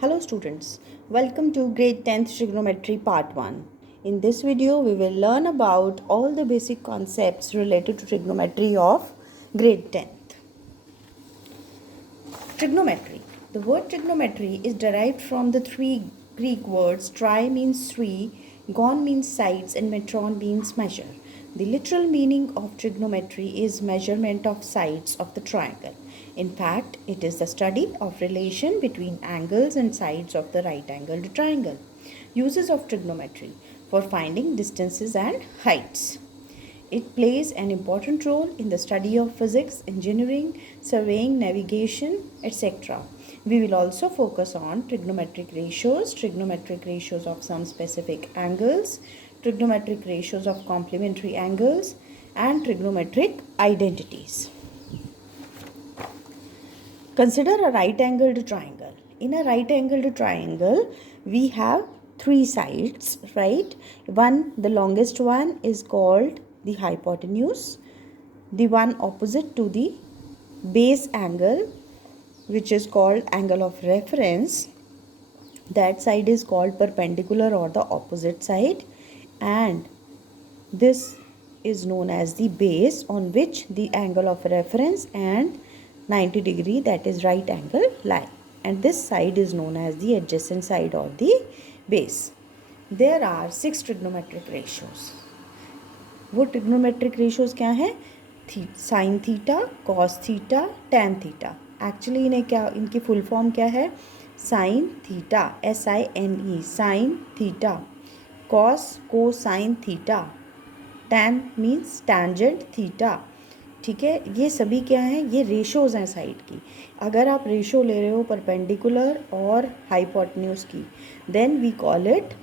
Hello students, welcome to grade 10th trigonometry part 1. In this video we will learn about all the basic concepts related to trigonometry of grade 10th. Trigonometry. The word trigonometry is derived from the three Greek words tri means three, gon means sides and metron means measure. The literal meaning of trigonometry is measurement of sides of the triangle. In fact, it is the study of relation between angles and sides of the right-angled triangle. Uses of trigonometry for finding distances and heights. It plays an important role in the study of physics, engineering, surveying, navigation, etc. We will also focus on trigonometric ratios of some specific angles, trigonometric ratios of complementary angles, and trigonometric identities. Consider a right-angled triangle. In a right-angled triangle, we have three sides, right? The longest one is called the hypotenuse. The one opposite to the base angle, which is called angle of reference, that side is called perpendicular or the opposite side, and this is known as the base on which the angle of reference and 90 degree, that is right angle, lie, and this side is known as the adjacent side of the base. There are 6 trigonometric ratios. वो trigonometric ratios क्या हैं? Sine theta, cos theta, tan theta. Actually इनकी full form क्या है? Sine theta, SINE, sine theta, cos को sine theta, tan means tangent theta. ठीक है, ये सभी क्या हैं? ये रेशोज़ हैं साइड की. अगर आप रेशो ले रहे हो परपेंडिकुलर और हाइपोटेन्यूज की, then we call it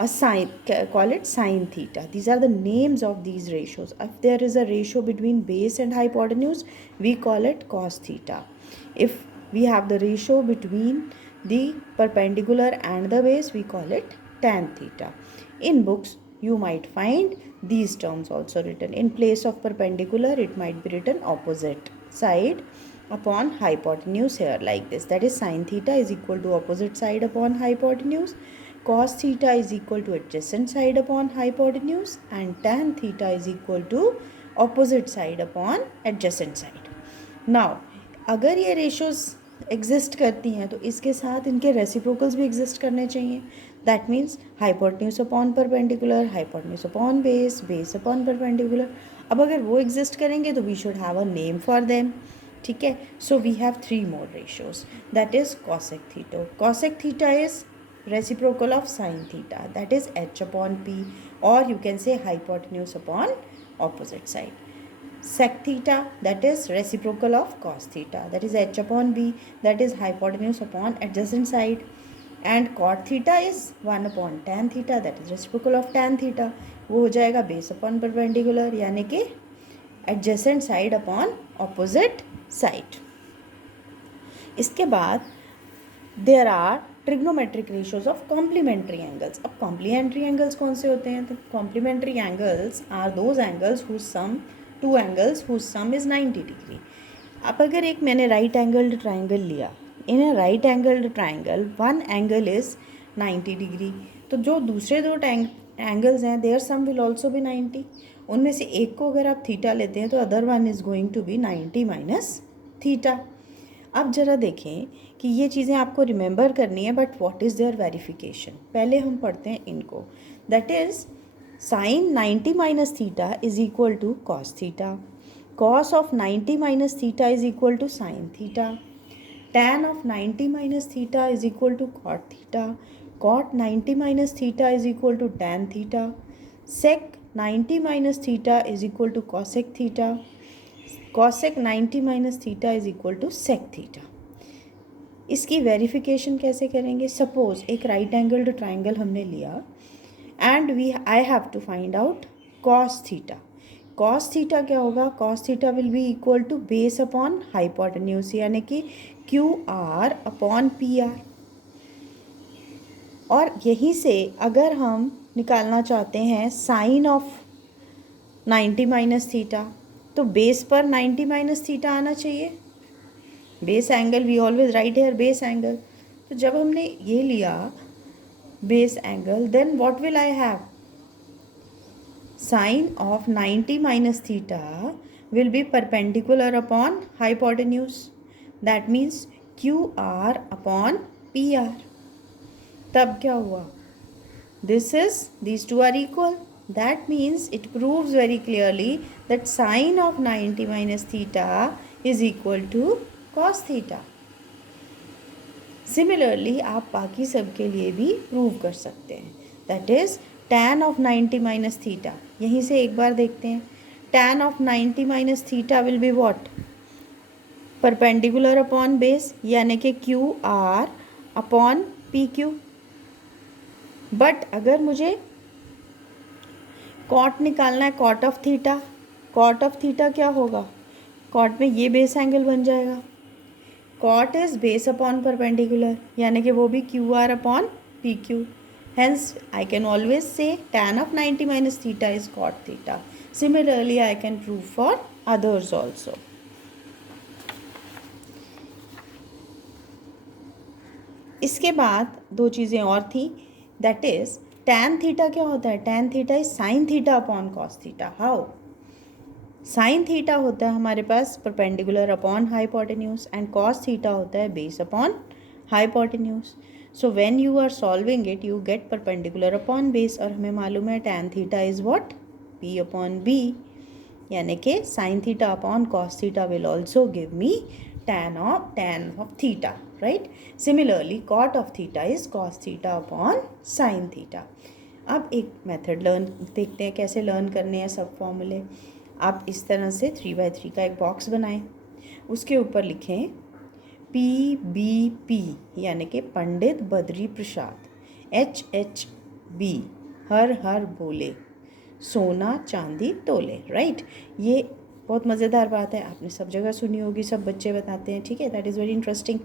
sine theta. These are the names of these ratios. If there is a ratio between base and hypotenuse, we call it cos theta. If we have the ratio between the perpendicular and the base, we call it tan theta. In books, you might find these terms also written. In place of perpendicular, it might be written opposite side upon hypotenuse here, like this. That is sine theta is equal to opposite side upon hypotenuse. Cos theta is equal to adjacent side upon hypotenuse, and tan theta is equal to opposite side upon adjacent side. Now, अगर ये ratios exist करती हैं तो इसके साथ इनके reciprocals भी exist करने चाहिए. That means hypotenuse upon perpendicular, hypotenuse upon base, base upon perpendicular. अब अगर वो exist करेंगे तो we should have a name for them. ठीक है, so we have 3 more ratios. That is cosec theta. Cosec theta is reciprocal of sine theta, that is h upon p, or you can say hypotenuse upon opposite side. Sec theta, that is reciprocal of cos theta, that is h upon b, that is hypotenuse upon adjacent side. And cot theta is 1 upon tan theta, that is reciprocal of tan theta. वो हो जाएगा base upon perpendicular, यानी कि adjacent side upon opposite side. इसके बाद there are trigonometric ratios of complementary angles. अब complementary angles कौन से होते हैं? तो complementary angles are those angles whose sum, two angles whose sum is 90 degree. अब अगर एक मैंने राइट एंगल्ड ट्राइंगल लिया, in a right angled triangle one angle is 90 degree, तो जो दूसरे दो एंगल्स हैं their sum will also be 90. उनमें से एक को अगर आप थीटा लेते हैं तो other one is going to be 90 minus theta. अब ज़रा देखें कि ये चीज़ें आपको रिमेंबर करनी है, but what is their verification. पहले हम पढ़ते हैं इनको. That is sine 90 minus theta is equal to cos theta, cos of 90 minus theta is equal to sine theta, tan of 90 minus theta is equal to cot theta, cot 90 minus theta is equal to tan theta, sec 90 minus theta is equal to cosec theta, cosec 90 minus theta is equal to sec theta. इसकी verification कैसे करेंगे? Suppose एक right angled triangle हमने लिया and I have to find out cos theta. Cos theta क्या होगा? Cos theta will be equal to base upon hypotenuse, यानी कि QR अपॉन PR. और यहीं से अगर हम निकालना चाहते हैं साइन ऑफ 90 माइनस थीटा, तो बेस पर 90 माइनस थीटा आना चाहिए. Base angle we always write here base angle, तो जब हमने ये लिया base angle, then what will I have? Sine of 90 minus theta will be perpendicular upon hypotenuse. That means QR upon PR. तब क्या हुआ? These two are equal. That means it proves very clearly that sine of 90 minus theta is equal to cos theta. Similarly, आप बाकी सब के लिए भी prove कर सकते हैं. That is tan of 90 minus theta. यहीं से एक बार देखते हैं. tan of 90 minus theta will be what? Perpendicular upon base, यानी कि QR upon PQ. बट अगर मुझे कॉट निकालना है, cot of theta, cot of theta क्या होगा? कॉट में ये बेस एंगल बन जाएगा. Cot is base upon perpendicular, यानी कि वो भी Q R upon P Q. Hence I can always say tan of 90 minus theta is cot theta. Similarly, I can prove for others also. इसके बाद दो चीज़ें और थी. दैट इज tan थीटा क्या होता है? tan theta is sine theta upon cos theta. How? Sine theta होता है हमारे पास perpendicular upon hypotenuse and cos theta होता है base upon hypotenuse. So when you are solving it you get perpendicular upon base, और हमें मालूम है tan theta is what? p upon b, यानी कि sine theta upon cos theta will also give me tan of theta, right? Similarly, cot of theta is cos theta upon sin theta. अब एक method learn देखते हैं कैसे learn करने हैं सब फॉर्मूले. आप इस तरह से 3x3 का एक बॉक्स बनाएं, उसके ऊपर लिखें PBP यानी कि पंडित बद्री प्रसाद, HHB हर हर बोले, सोना चांदी तोले. राइट? ये बहुत मज़ेदार बात है, आपने सब जगह सुनी होगी, सब बच्चे बताते हैं. ठीक है, दैट इज़ वेरी इंटरेस्टिंग.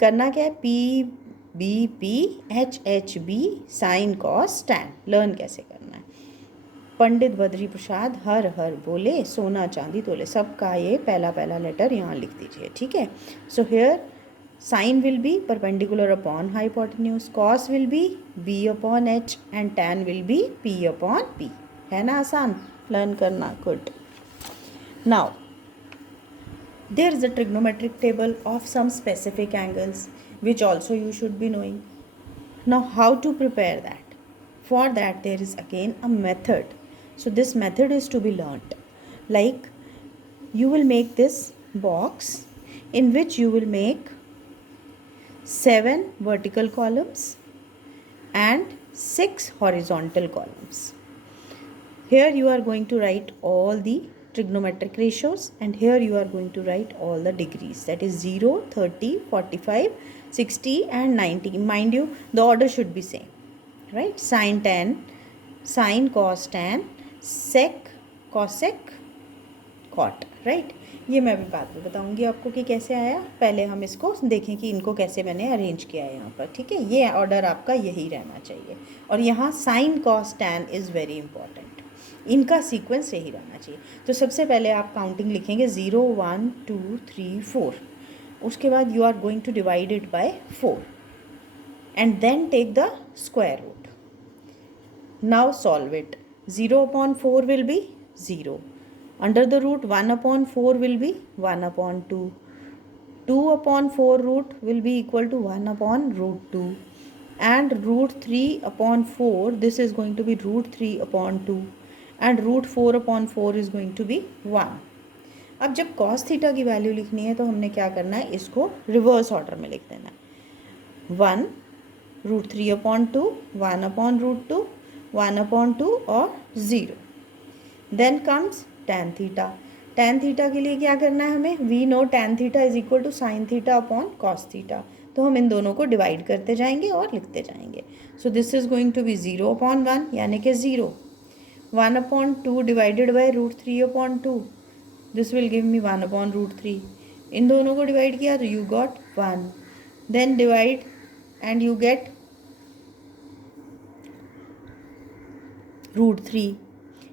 करना क्या है? PBP HHB sine cos tan. Learn कैसे करना है? पंडित बद्री प्रसाद हर हर बोले, सोना चांदी तोले. सबका ये पहला पहला लेटर यहाँ लिख दीजिए. ठीक है. So here sine will be perpendicular upon hypotenuse, cos will be B upon H and tan will be P upon P. है ना आसान? लर्न करना. Good. Now, there is a trigonometric table of some specific angles which also you should be knowing. Now, how to prepare that? For that, there is again a method. So, this method is to be learnt. Like, you will make this box in which you will make 7 vertical columns and 6 horizontal columns. Here you are going to write all the trigonometric ratios, and here you are going to write all the degrees, that is 0, 30, 45, 60 and 90. Mind you, the order should be same, right? Sin tan, sin cos tan, sec cosec cot. right? ये मैं भी बाद में बताऊंगी आपको कि कैसे आया. पहले हम इसको देखें कि इनको कैसे मैंने अरेंज किया है यहाँ पर. ठीक है, ये ऑर्डर आपका यही रहना चाहिए. और यहाँ sine cos tan is very important, इनका सीक्वेंस यही रहना चाहिए. तो सबसे पहले आप काउंटिंग लिखेंगे 0, 1, 2, 3, 4. उसके बाद you are going to divide it by 4 and then take the square root. Now solve it. 0 upon 4 will be 0. Under the root 1 upon 4 will be 1 upon 2. 2 upon 4 root will be equal to 1 upon root 2, and root 3 upon 4, this is going to be root 3 upon 2, and root 4 upon 4 is going to be 1. अब जब cos theta की value लिखनी है तो हमने क्या करना है, इसको रिवर्स ऑर्डर में लिख देना है. 1 root 3 upon 2, 1 upon root 2, 1 upon 2 और 0. Then comes tan theta. tan theta के लिए क्या करना है हमें? We know tan theta is equal to sine theta upon cos theta. तो हम इन दोनों को डिवाइड करते जाएंगे और लिखते जाएंगे. So this is going to be 0 upon 1 यानी कि 0. 1 upon 2 divided by root 3 upon 2, this will give me 1 upon root 3. इन दोनों को डिवाइड किया तो you got 1. Then divide and you get root 3.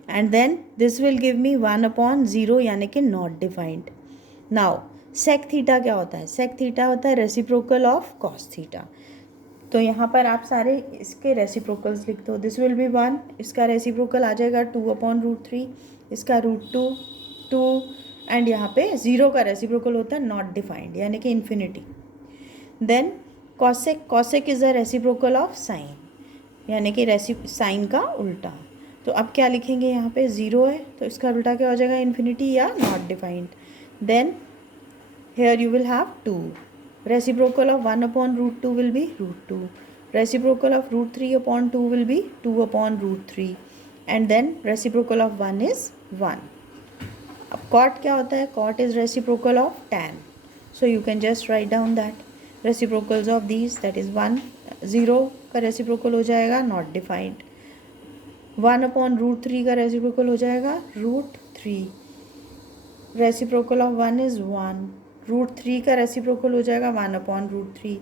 and then this will give me 1 upon 0 यानी कि not defined. Now sec theta क्या होता है? सेक थीटा होता है रेसिप्रोकल ऑफ कॉस थीटा। तो यहाँ पर आप सारे इसके रेसिप्रोकल्स लिख दो। दिस विल बी 1, इसका रेसिप्रोकल आ जाएगा 2/√3, इसका √2, 2, एंड यहाँ पे 0 का रेसिप्रोकल होता है नॉट डिफाइंड, यानी कि infinity. Then cosec, cosec is a reciprocal of sine, यानी कि साइन का उल्टा। तो अब क्या लिखेंगे? यहाँ पे 0 है तो इसका उल्टा क्या हो जाएगा? इन्फिनिटी या not defined. Then here you will have 2. Reciprocal of 1/√2 will be √2. Reciprocal of √3/2 will be 2/√3. And then reciprocal of 1 is 1. अब cot क्या होता है? Cot is reciprocal of tan. So you can just write down that. Reciprocals of these, that is 1, 0 का reciprocal हो जाएगा not defined. 1/√3 का reciprocal हो जाएगा √3. Reciprocal of 1 is 1. √3 का रेसिप्रोकल हो जाएगा 1/√3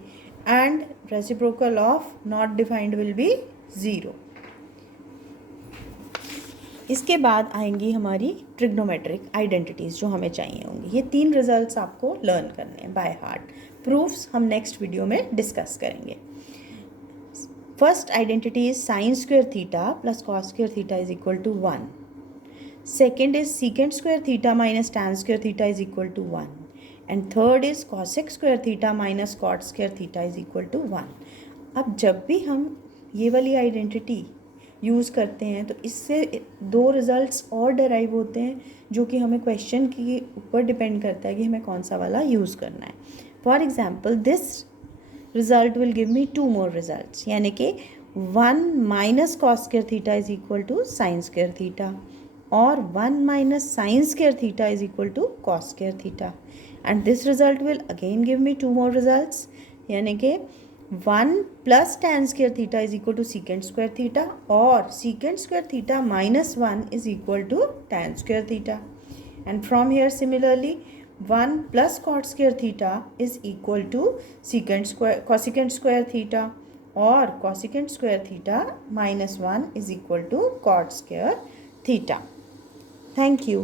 and reciprocal of not defined will be 0. इसके बाद आएंगी हमारी ट्रिग्नोमेट्रिक आइडेंटिटीज़ जो हमें चाहिए होंगी. ये 3 रिजल्ट्स आपको लर्न करने हैं बाय हार्ट. प्रूफ्स हम नेक्स्ट वीडियो में डिस्कस करेंगे. First identity is sine square theta plus cos square theta is equal to 1. Second is secant square theta minus tan square theta is equal to 1. And third is cosec square theta minus cot square theta is equal to 1. अब जब भी हम ये वाली identity use करते हैं तो इससे 2 रिजल्ट्स और डेराइव होते हैं जो कि हमें क्वेश्चन के ऊपर डिपेंड करता है कि हमें कौन सा वाला यूज़ करना है. For example this result will give me 2 more results, यानी कि 1 minus cos square theta is equal to sine square theta और 1 minus sine square theta is equal to cos square theta. And this result will again give me 2 more results, यानी कि 1 plus tan square theta is equal to secant square theta और secant square theta minus 1 is equal to tan square theta. And from here similarly 1 plus cot square theta is equal to cosecant square theta और cosecant square theta minus 1 is equal to cot square theta. Thank you.